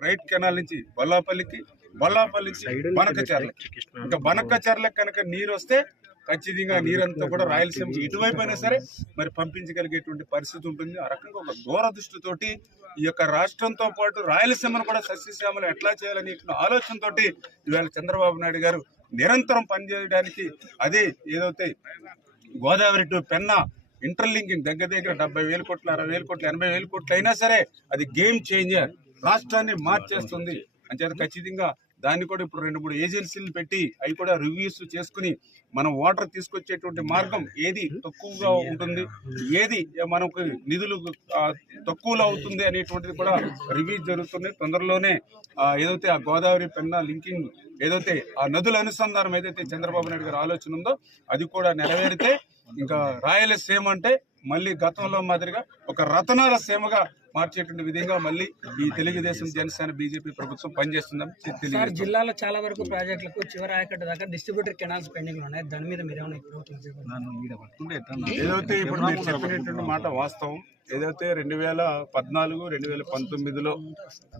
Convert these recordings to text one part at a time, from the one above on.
Right canal నుంచి బొల్లాపల్లికి బొల్లాపల్లి నుంచి బనకచర్లకి ఇంకా బనకచర్లకు కనుక నీరు వస్తే ఖచ్చితంగా నీరంతా కూడా రాయలసీమ ఇటువైపు అయినా సరే మరి పంపించగలిగేటువంటి పరిస్థితి ఉంటుంది. ఆ రకంగా ఒక దూరదృష్టితోటి ఈ యొక్క రాష్ట్రంతో పాటు రాయలసీమను కూడా సస్యశ్యామలు ఎట్లా చేయాలనే ఆలోచనతోటి ఇవాళ చంద్రబాబు నాయుడు గారు నిరంతరం పనిచేయడానికి అదే ఏదైతే గోదావరి టు పెన్నా ఇంటర్లింకింగ్ దగ్గర దగ్గర డెబ్బై వేల కోట్లు అరవై వేల కోట్లు ఎనభై వేల కోట్లు అయినా సరే అది గేమ్ చేంజర్. రాష్ట్రాన్ని మార్చేస్తుంది. అంచేత ఖచ్చితంగా దాన్ని కూడా ఇప్పుడు రెండు మూడు ఏజెన్సీలు పెట్టి అవి కూడా రివ్యూస్ చేసుకుని మనం వాటర్ తీసుకొచ్చేటువంటి మార్గం ఏది తక్కువగా ఉంటుంది? ఏది మనకు నిధులు తక్కువలో అవుతుంది అనేటువంటిది కూడా రివ్యూ జరుగుతుంది తొందరలోనే ఏదైతే ఆ గోదావరి పెన్నా లింకింగ్ ఏదైతే ఆ నదుల అనుసంధానం ఏదైతే చంద్రబాబు నాయుడు గారి ఆలోచన ఉందో అది కూడా నెరవేరితే ఇంకా రాయలసీమ అంటే మళ్ళీ గతంలో మాదిరిగా ఒక రతనాల సీమగా మార్చేటువంటి విధంగా మళ్ళీ ఈ తెలుగుదేశం జనసేన బీజేపీ ప్రభుత్వం పనిచేస్తుందని జిల్లాలో చాలా వరకు ప్రాజెక్టులకు చివరి ఆయకట్టు దాకా డిస్ట్రిబ్యూటర్ కెనాల్స్ పెండింగ్ ఉన్నాయి. దాని మీద మీరు ఏదైతే ఇప్పుడు మీరు చెప్పినటువంటి మాట వాస్తవం. ఏదైతే రెండు వేల పద్నాలుగు రెండు వేల పంతొమ్మిదిలో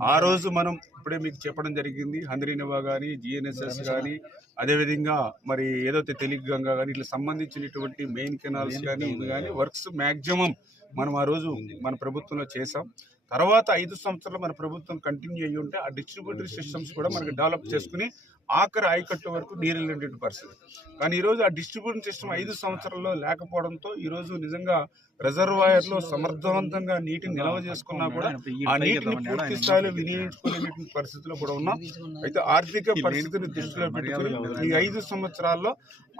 ఆ రోజు మనం ఇప్పుడే మీకు చెప్పడం జరిగింది. హంద్రీనివా కానీ జిఎన్ఎస్ఎస్ కానీ అదేవిధంగా మరి ఏదైతే తెలుగు గంగా కానీ ఇట్లా సంబంధించినటువంటి మెయిన్ కెనాల్స్ కానీ ఇవి కానీ వర్క్స్ మ్యాక్సిమం మనం ఆ రోజు మన ప్రభుత్వంలో చేసాం తర్వాత ఐదు సంవత్సరాలు మన ప్రభుత్వం కంటిన్యూ అయ్యి ఉంటే ఆ డిస్ట్రిబ్యూటరీ సిస్టమ్స్ కూడా మనకి డెవలప్ చేసుకుని ఆఖరి ఆయకట్టు వరకు నీరు వెళ్ళేటువంటి పరిస్థితి. కానీ ఈరోజు ఆ డిస్ట్రిబ్యూషన్ సిస్టమ్ ఐదు సంవత్సరాల్లో లేకపోవడంతో ఈరోజు నిజంగా రిజర్వాయర్లో సమర్థవంతంగా నీటిని నిల్వ చేసుకున్నా కూడా ఆ నీటిని పూర్తి స్థాయిలో వినియోగించుకునేటువంటి పరిస్థితిలో కూడా ఉన్నాం. అయితే ఆర్థిక పరిస్థితిని దృష్టిలో పెట్టుకుని ఈ ఐదు సంవత్సరాల్లో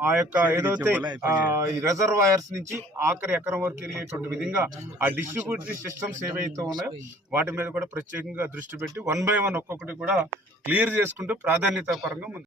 ఆ యొక్క ఏదైతే ఆ ఈ రిజర్వాయర్స్ నుంచి ఆఖరి ఎకరం వరకు వెళ్ళేటువంటి విధంగా ఆ డిస్ట్రిబ్యూటరీ సిస్టమ్స్ ఏవైతే ఉన్నాయో వాటి మీద కూడా ప్రత్యేకంగా దృష్టి పెట్టి వన్ బై వన్ ఒక్కొక్కటి కూడా క్లియర్ చేసుకుంటూ ప్రాధాన్యత పరంగా